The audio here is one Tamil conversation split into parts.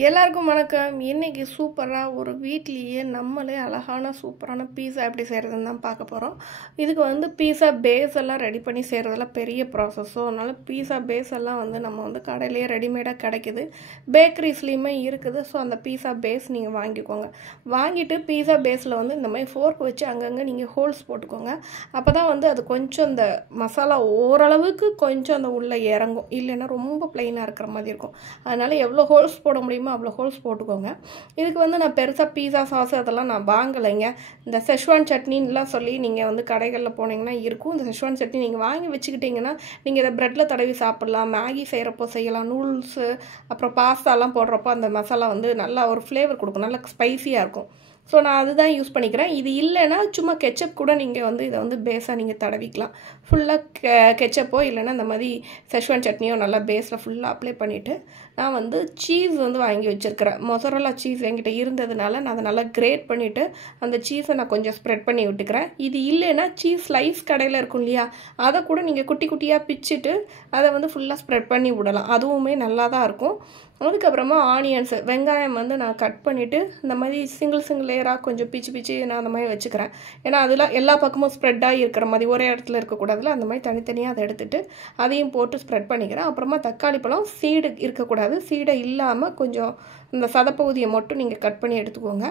எல்லாருக்கும் வணக்கம். இன்னைக்கு சூப்பராக ஒரு வீட்லேயே நம்மளே அழகான சூப்பரான பீஸா எப்படி செய்கிறதுன்னு தான் பார்க்க போகிறோம். இதுக்கு வந்து பீஸா பேஸ் எல்லாம் ரெடி பண்ணி செய்கிறதெல்லாம் பெரிய ப்ராசஸ். ஸோ அதனால் பீஸா பேஸ் எல்லாம் வந்து நம்ம வந்து கடையிலேயே ரெடிமேடாக கிடைக்குது, பேக்கரிஸ்லேயுமே இருக்குது. ஸோ அந்த பீஸா பேஸ் நீங்கள் வாங்கிக்கோங்க. வாங்கிட்டு பீஸா பேஸில் வந்து இந்த மாதிரி ஃபோர்க் வச்சு அங்கங்கே நீங்கள் ஹோல்ஸ் போட்டுக்கோங்க. அப்போ தான் வந்து அது கொஞ்சம் அந்த மசாலா ஓரளவுக்கு கொஞ்சம் அந்த உள்ளே இறங்கும், இல்லைன்னா ரொம்ப ப்ளைனாக இருக்கிற மாதிரி இருக்கும். அதனால் எவ்வளோ ஹோல்ஸ் போட முடியுமோ அவ்வளோ ஹோல்ஸ் போட்டுக்கோங்க. இதுக்கு வந்து நான் பெருசாக பீஸா சாஸ் அதெல்லாம் நான் வாங்கலைங்க. இந்த செஷ்வான் சட்னின்லாம் சொல்லி நீங்கள் வந்து கடைகளில் போனீங்கன்னா இருக்கும். இந்த செஷ்வான் சட்னி நீங்கள் வாங்கி வச்சுக்கிட்டிங்கன்னா நீங்கள் இதை ப்ரெட்டில் தடவி சாப்பிட்லாம், மேகி செய்கிறப்போ செய்யலாம், நூடுல்ஸு அப்புறம் பாஸ்தாலாம் போடுறப்போ அந்த மசாலா வந்து நல்லா ஒரு ஃப்ளேவர் கொடுக்கும், நல்லா ஸ்பைஸியாக இருக்கும். ஸோ நான் அதுதான் யூஸ் பண்ணிக்கிறேன். இது இல்லைன்னா சும்மா கெச்சப் கூட நீங்கள் வந்து இதை வந்து பேஸாக நீங்கள் தடவிக்கலாம். ஃபுல்லாக கெச்சப்போ இல்லைன்னா இந்த மாதிரி செஷ்வான் சட்னியோ நல்லா பேஸில் ஃபுல்லாக அப்ளை பண்ணிவிட்டு நான் வந்து சீஸ் வந்து வாங்கி வச்சுருக்கிறேன். மொசரல்லா சீஸ் என்கிட்ட இருந்ததுனால நான் அதை நல்லா கிரேட் பண்ணிவிட்டு அந்த சீஸை நான் கொஞ்சம் ஸ்ப்ரெட் பண்ணி விட்டுக்கிறேன். இது இல்லைன்னா சீஸ் ஸ்லைஸ் கடையில் இருக்கும் இல்லையா, அதை கூட நீங்கள் குட்டி குட்டியாக பிச்சுட்டு அதை வந்து ஃபுல்லாக ஸ்ப்ரெட் பண்ணி விடலாம். அதுவுமே நல்லா தான் இருக்கும். அதுக்கப்புறமா ஆனியன்ஸு, வெங்காயம் வந்து நான் கட் பண்ணிவிட்டு இந்த மாதிரி சிங்கிள் லேயராக கொஞ்சம் பிச்சு நான் அந்த மாதிரி வச்சுக்கிறேன். ஏன்னா அதெல்லாம் எல்லா பக்கமும் ஸ்ப்ரெட்டாக இருக்கிற மாதிரி ஒரே இடத்துல இருக்கக்கூடாதுல, அந்த மாதிரி தனித்தனியாக அதை எடுத்துகிட்டு அதையும் போட்டு ஸ்ப்ரெட் பண்ணிக்கிறேன். அப்புறமா தக்காளி பழம் சீடு இருக்கக்கூடாது, சீடை இல்லாமல் கொஞ்சம் இந்த சதப்பகுதியை மட்டும் நீங்கள் கட் பண்ணி எடுத்துக்கோங்க.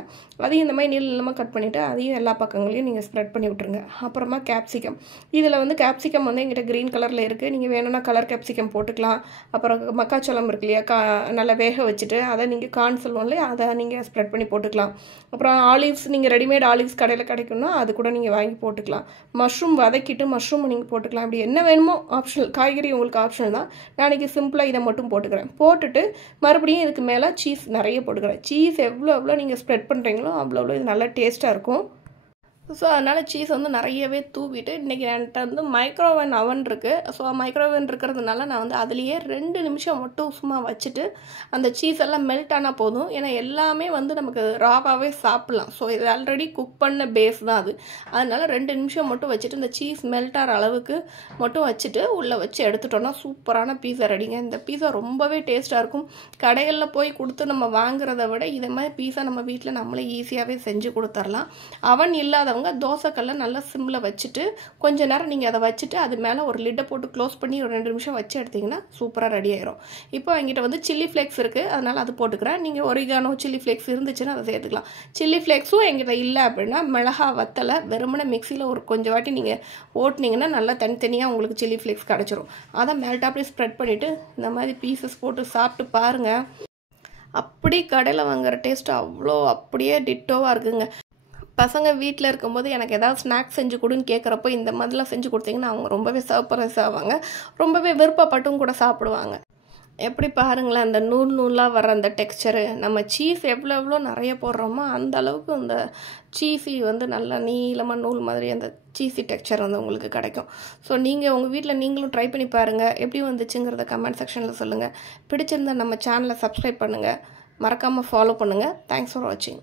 அதையும் இந்த மாதிரி நீளமாக கட் பண்ணிவிட்டு அதையும் எல்லா பக்கங்களையும் நீங்கள் ஸ்ப்ரெட் பண்ணி விட்டுருங்க. அப்புறமா கேப்சிகம், இதில் வந்து கேப்சிகம் வந்து எங்கிட்ட க்ரீன் கலரில் இருக்குது, நீங்கள் வேணும்னா கலர் கேப்சிகம் போட்டுக்கலாம். அப்புறம் மக்காச்சோளம் இருக்கு இல்லையா, நல்லா வேக வச்சுட்டு அதை நீங்கள் கார்ன் சொல்லுவோம் இல்லையா, அதை நீங்கள் ஸ்ப்ரெட் பண்ணி போட்டுக்கலாம். அப்புறம் ஆலிவ்ஸ், நீங்கள் ரெடிமேட் ஆலிவ்ஸ் கடையில் கிடைக்கும்னா அது கூட நீங்கள் வாங்கி போட்டுக்கலாம். மஷ்ரூம் வதக்கிட்டு மஷ்ரூம் நீங்கள் போட்டுக்கலாம். இப்படி என்ன வேணுமோ ஆப்ஷனல், காய்கறி உங்களுக்கு ஆப்ஷனல் தான். நான் இன்றைக்கி சிம்பிளாக இதை மட்டும் போட்டுக்கிறேன். போட்டுட்டு மறுபடியும் இதுக்கு மேலே சீஸ் நிறைய போட்டுக்கிறேன். சீஸ் எவ்வளோ நீங்கள் ஸ்ப்ரெட் பண்ணுறீங்களோ அவ்வளோ இது நல்லா டேஸ்ட்டாக இருக்கும். ஸோ அதனால் சீஸ் வந்து நிறையவே தூவிட்டு இன்றைக்கி என்கிட்ட வந்து மைக்ரோவேவ் அவன் இருக்குது. ஸோ மைக்ரோவேவ் இருக்கிறதுனால நான் வந்து அதுலேயே 2 நிமிஷம் மட்டும் சும்மா வச்சுட்டு அந்த சீஸ் எல்லாம் மெல்ட் ஆனால் போதும். ஏன்னா எல்லாமே வந்து நமக்கு ராவாகவே சாப்பிட்லாம். ஸோ இது ஆல்ரெடி குக் பண்ண பேஸ் தான் அது. அதனால் 2 நிமிஷம் மட்டும் வச்சுட்டு இந்த சீஸ் மெல்ட் ஆகிற அளவுக்கு மட்டும் வச்சுட்டு உள்ளே வச்சு எடுத்துட்டோன்னா சூப்பரான பீஸா ரெடிங்க. இந்த பீஸா ரொம்பவே டேஸ்ட்டாக இருக்கும். கடைகளில் போய் கொடுத்து நம்ம வாங்குறத விட இதை மாதிரி பீஸா நம்ம வீட்டில் நம்மளே ஈஸியாகவே செஞ்சு கொடுத்துடலாம். அவன் இல்லாதவங்க தோசைக்கல்ல நல்லா சிம்மில் வச்சுட்டு கொஞ்ச நேரம் நீங்கள் அதை வச்சுட்டு அது மேலே ஒரு லிட்டை போட்டு க்ளோஸ் பண்ணி ஒரு 2 நிமிஷம் வச்சு எடுத்திங்கன்னா சூப்பராக ரெடி ஆயிரும். இப்போ என்கிட்ட வந்து சில்லி ஃப்ளேக்ஸ் இருக்குது, அதனால் அது போட்டுக்கிறேன். நீங்கள் ஒரிகானோ சில்லி ஃப்ளேக்ஸ் இருந்துச்சுன்னா அதை சேர்த்துக்கலாம். சில்லி ஃப்ளேக்ஸும் என்கிட்ட இல்லை அப்படின்னா மிளகா வத்தலை வெறுமனே மிக்சியில் ஒரு கொஞ்சம் வாட்டி நீங்கள் ஓட்டினீங்கன்னா நல்லா தனித்தனியாக உங்களுக்கு சில்லி ஃப்ளேக்ஸ் கிடச்சிரும். அதை மேல்டாப்லேயே ஸ்ப்ரெட் பண்ணிவிட்டு இந்த மாதிரி பீசஸ் போட்டு சாப்பிட்டு பாருங்கள். அப்படி கடையில் வாங்குகிற டேஸ்ட்டு அவ்வளோ அப்படியே டிட்டோவாக இருக்குங்க. பசங்க வீட்டில் இருக்கும்போது எனக்கு ஏதாவது ஸ்நாக்ஸ் செஞ்சு கொடுன்னு கேட்குறப்போ இந்த மாதிரிலாம் செஞ்சு கொடுத்தீங்கன்னா அவங்க ரொம்பவே சர்ப்ரைஸ் ஆவாங்க, ரொம்பவே விருப்பப்பட்டும் கூட சாப்பிடுவாங்க. எப்படி பாருங்களேன், அந்த நூலாக வர அந்த டெக்ஸ்சரு, நம்ம சீஸ் எவ்வளோ நிறைய போடுறோமோ அந்த அளவுக்கு அந்த சீஸி வந்து நல்லா நீளமாக நூல் மாதிரி அந்த சீஸி டெக்ஸ்சர் வந்து உங்களுக்கு கிடைக்கும். ஸோ நீங்கள் உங்கள் வீட்டில் நீங்களும் ட்ரை பண்ணி பாருங்கள். எப்படி வந்துச்சுங்கிறத கமெண்ட் செக்ஷனில் சொல்லுங்கள். பிடிச்சிருந்தா நம்ம சேனலை சப்ஸ்கிரைப் பண்ணுங்கள், மறக்காமல் ஃபாலோ பண்ணுங்கள். தேங்க்ஸ் ஃபார் வாட்சிங்.